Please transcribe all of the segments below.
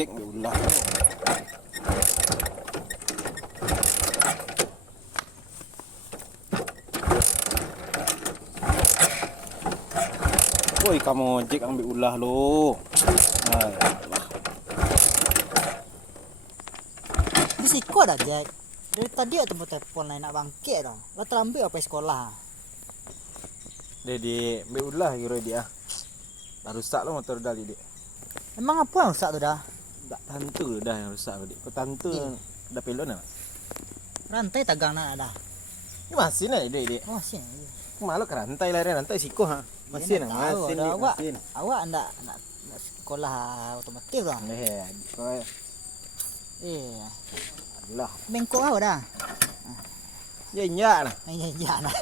ojek ulah. Woi, kamu ojek ambil ulah lo. Alah. Bisiko dah Jack. Dari tadi aku temu telepon lain nak bangkit dah. Lah terambil apa sekolah. Dek, ambil ulah kira dia. Dah rusak lo motor dah Dek. Emang apa yang rusak tu dah? Tak tantu dah yang rusak Dek. Kau tantu dah pelon dah. Rantai tagang nak dah. Ni masih nak Dek. Oh sini. Malu ke rantai lah, rantai siko ha. Mesin ah, mesin ni awak. mesin. Awak nak sekolah otomotif dah. Kau Allah. Bengkok awak dah. Ya nyak lah. Ya nah.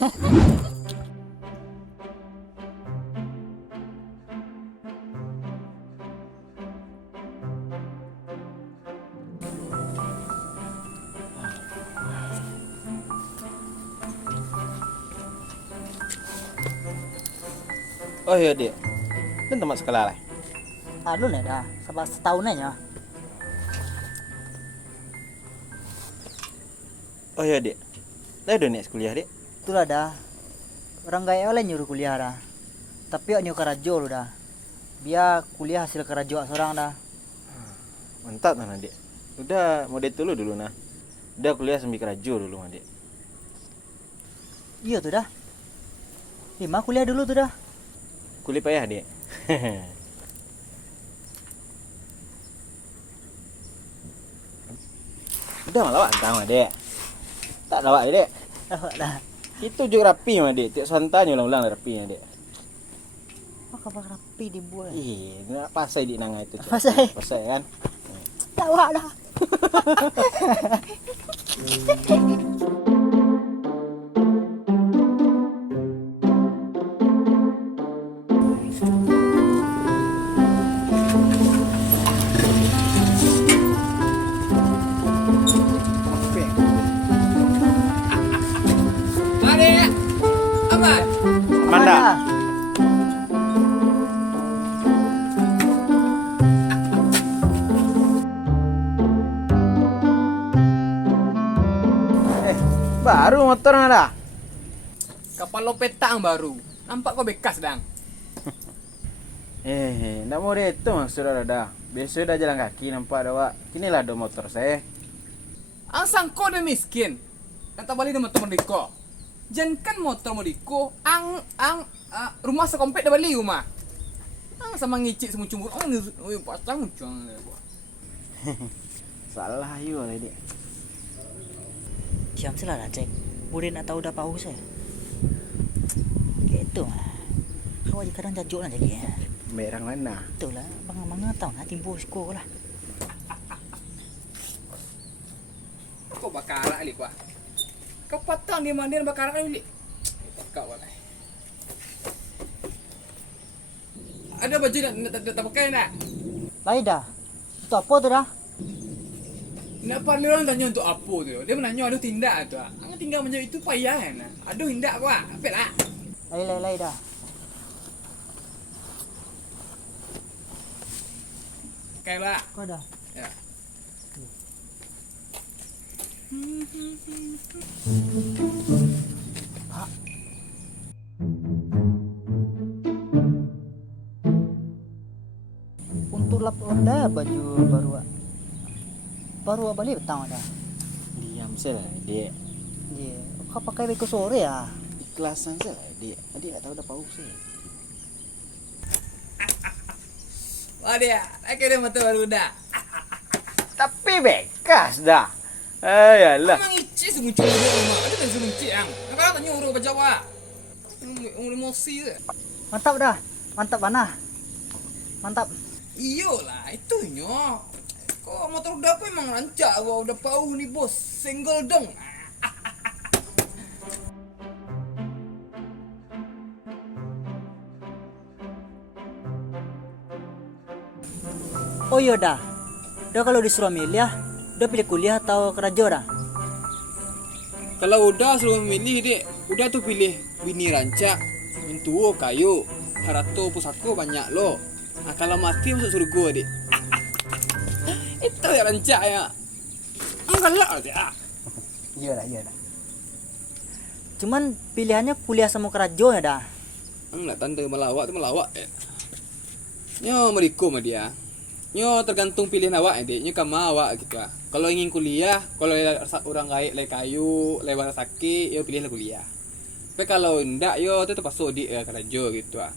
Oh iya Dek. Kan tempat sekolah lah. Lu nih dah. Sebab setahun aja. Oh iya Dek. Dah udah nih kuliah Dek. Itulah dah. Orang gaya oleh nyuruh kuliah dah. Tapi aku nyuruh kerajo lu dah. Biar kuliah hasil kerajo seorang dah. Mantap nah Dek. Udah mau dulu nah. Udah kuliah sambil kerajo dulu Dek. Iya tuh dah. Lima kuliah dulu tuh dah. Kuliah payah Dek. Udah malah antang Dek. Tak lawak Dek. Awak dah. Itu juga rapi mah Dek. Tiap santanya ulang-ulang rapinya Dek. Apa kabar rapi dibuat? Nak pasai di nanga itu. Pasai. Pasai kan. Awak dah. Manda. Baru motor ada. Kapal lo petang baru. Nampak kau bekas dang. Nak mau dia itu maksudnya dah. Biasa dah jalan kaki nampak ada wak. Kinilah ada motor saya. Asang kau dah miskin. Kata balik dia motor modiko. Jangan kan motor modiko. Rumah sekompet dah balik rumah. Sama ngicik semua cumbu. Pasang muncung. Salah you lah dia. Siam salah dah cek. Boleh nak tahu dah paus saya. Kayak itu mah. Kau aja kadang jajuk lah jadi. Merang mana? Itulah bang tahu nak timbul sekolah lah. Kau bakarak alik wak. Kau patang dia mandir bakarak alik. Kau walai. Ada baju tak pakai nak? Baik dah. Itu apa tu dah? Nak pandai orang tanya untuk apa tu. Dia menanya ada tindak tu. Ang tinggal macam itu payah kan. Ada tindak kau. Apa lah? Lai dah. Kailah. Kau dah. Ya. Untuk lap onda baju baru. Baru balik petang dah. Diam saja dia. Iya. Kau pakai baju sore ya? Ikhlasan saja dia. Adik tak tahu dah paus sih. Wah dia, akhirnya motor baru dah. Tapi bekas dah. Ayalah. Memang icik semua cuma rumah. Ada kan semua icik yang. Sekarang tanya urut ke Jawa. Emosi je. Mantap dah. Mantap mana? Mantap. Iyalah, itunya. Kok motor udah aku emang rancak. Wah, udah pauh nih bos. Single dong. Oh iya dah. Dah kalau disuruh milih, udah pilih kuliah atau kerja dah? Kalau udah suruh memilih dek, udah tuh pilih bini rancak, mentuo kayu, harato pusako banyak lo. Nah, kalau mati masuk surga dek. Itu ya rancak ya. Enggak lah dia. Iya dah. Cuman pilihannya kuliah sama kerajo ya dah. Enggak tanda melawak tu melawak ya. Nyo meriko sama dia. Nyo tergantung pilihan awak ya, nyo kama awak gitu ah. Kalau ingin kuliah, kalau orang kaya lai kayu, lai barang sakit, yo pilihlah kuliah. Tapi kalau ndak yo tetap pasuk di kerajo gitu ah.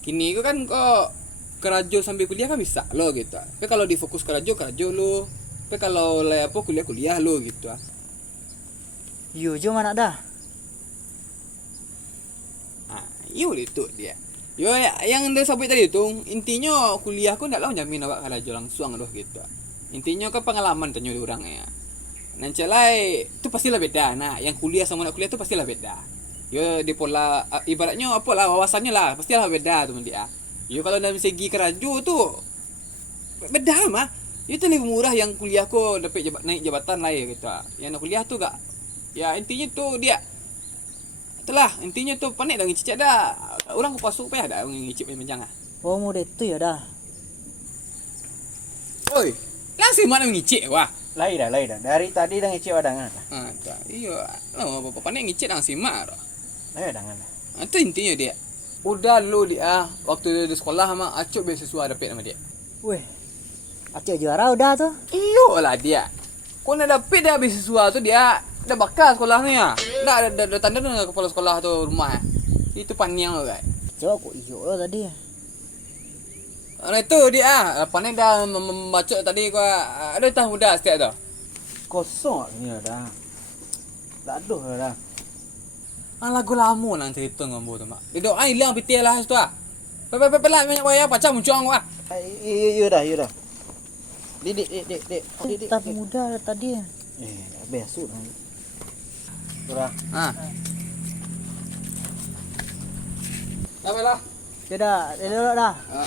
Kini ko kan kok kerajo sambil kuliah kan bisa lo gitu ah. Tapi kalau difokus kerajo lo. Tapi kalau lai apa kuliah lo gitu ah. Yo jo mana dah. Yo itu dia. Yo yang dia sabut tadi tu intinya kuliah aku ndak lah jamin awak kerajo langsung doh gitu. Intinya kan pengalaman tanya orang ya. Nanti lai tu pastilah beda. Nah, yang kuliah sama nak kuliah tu pastilah beda. Yo di pola ibaratnya apalah wawasannya lah pastilah beda tu dia. Yo kalau dalam segi kerajo tu beda mah. Itu lebih murah yang kuliah ko dapat naik jabatan lah ya gitu. Yang nak kuliah tu gak ya intinya tu dia itulah intinya tu panik dah ngicip dah. Orang ku pasuk payah dah ngicip panjang ah. Oh mau itu ya dah. Oi, langsung mana ngicip wah. Lai dah. Dari tadi dah ngicip wadangan. Tak. Iya, apa panik ngicip nang simak dah. Lai wadangan. Itu intinya dia. Udah lu dia waktu di sekolah sama acuk beasiswa dapat sama dia. Weh. Aceh juara udah tuh. Iyo lah dia. Kau nak dapat dia beasiswa tu dia dah bakal sekolahnya. Dah tanda dengan kepala sekolah tu rumah. Itu paniang lo guys. Coba kok iyo lo tadi. Nah itu dia. Panik dah membaca tadi kau ada tah muda setiap tu. Kosong ni dah. Tak ada dah. Lagu lama lah cerita dengan bu tu mak. Dia doa hilang piti lah tu ah. Pepepelah banyak wayang macam muncung ah. Iya dah. Dik. Tak muda tadi. Besok dah. Surah. Dah belah. Ya dah, elok dah. Ha.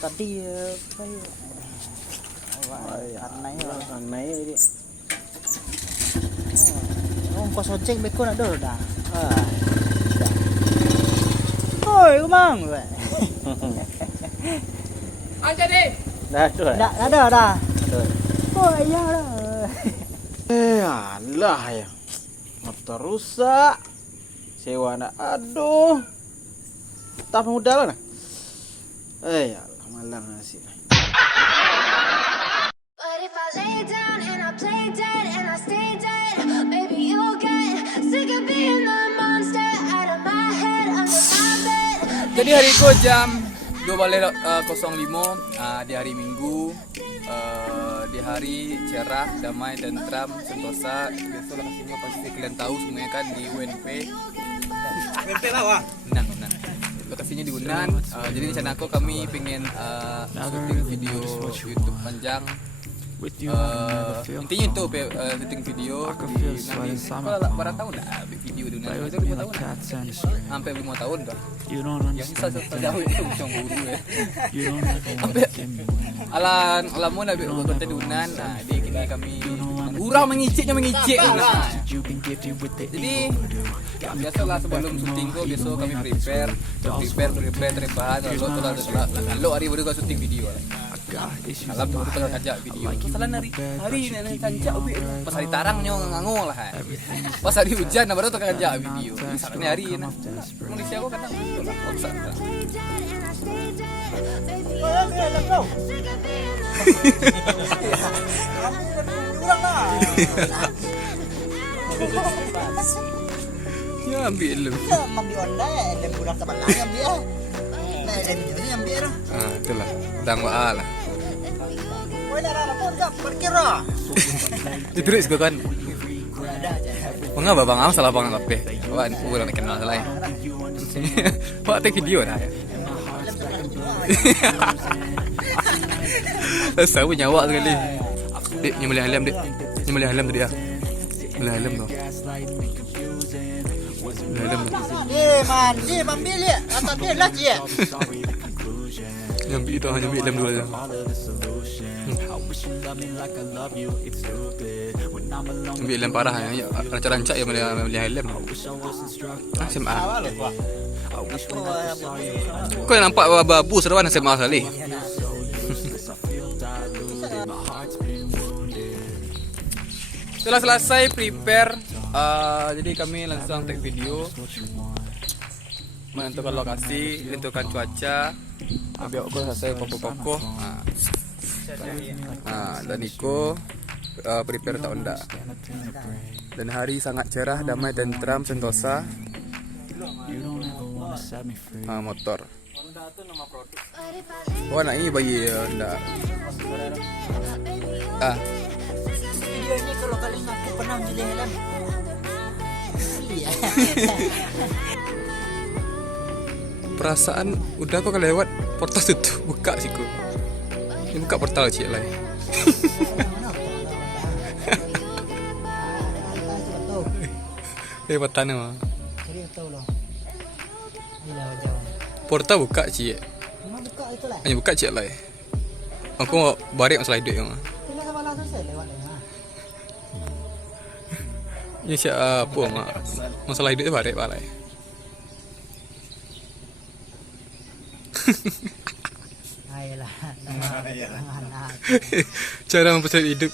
Tadi saya Anai dia. Oh, kau sojek beko nak dah dah. Oi, kumang. Aja deh. Dah tu lah. Dah dah. Oh, iya dah. Alah ya. Motor rusak. Sewa nak aduh. Tak mudah lah nah. Alah malang nasi. But if I lay down and I play dead and I stay dead, maybe you'll get sick of being the monster out of my head, under my bed. Jadi hari ko jam 12.05 di hari Minggu, di hari cerah, damai, tentram, sentosa. Besok lokasinya pasti kalian tahu semuanya kan di UNP. UNP lah wah. Menang. Lokasinya di Unan. Jadi rencana aku kami pengen syuting video YouTube panjang. Intinya itu syuting video di nanti berapa tahun dah video di Unan itu 5 tahun sampai 5 tahun dah. Yang sisa jauh itu macam buru ya. Alam mau nak buat konten di Unan. Nah, di kini kami urang mengicik. Nah. Jadi biasalah sebelum syuting ko besok kami prepare bahan lalu hari baru kau syuting video lah. Alam tu baru kajak video. Masalah hari ni kajak pas hari tarangnya ngango lah. Pas hari hujan baru tu kajak video. Misalnya hari ni. Malaysia ko kadang lah paksa. Ya ambil lu. Ambil onda ya, dan budak sebelah ambil. Nah, dan jadi ambil. Itulah. Dang wa lah. Woi, dah pun tak berkira. Terus kau kan. Mengapa bang am salah bang apa? Wah, orang nak kenal salah. Pak take video dah. Saya punya awak sekali. Dek, nyembelih ayam dek. Nyembelih ayam tadi ah. Nyembelih ayam tu. Man, dia ambil ya. Atas dia lah dia. Nyambi itu hanya nyambi ayam dulu aja. Nyambi ayam parah ya. Rancak-rancak ya nyembelih ayam. SMA. Kau yang nampak babu seruan SMA sekali. Setelah selesai prepare, jadi kami langsung take video, menentukan lokasi, menentukan cuaca, biar aku selesai kokoh-kokoh. Dan Niko prepare tak onda. Dan hari sangat cerah, damai, tentram, sentosa. Motor. Oh, nak ini bagi onda. Video ini kalau kalian aku pernah menjelajah. Iya. Perasaan udah kok lewat portal itu buka siku. Ini buka portal cik lah. Hebatnya mah. Jadi tahu loh. Gila jauh. Portal buka cik. Memang buka itu lah. Hanya buka cik lah. Aku mau balik masalah hidup mah. Tidak sama langsung saya lewat ya. Ya siapa mah masalah hidup balik balik. Ayolah. Cara mempersulit hidup.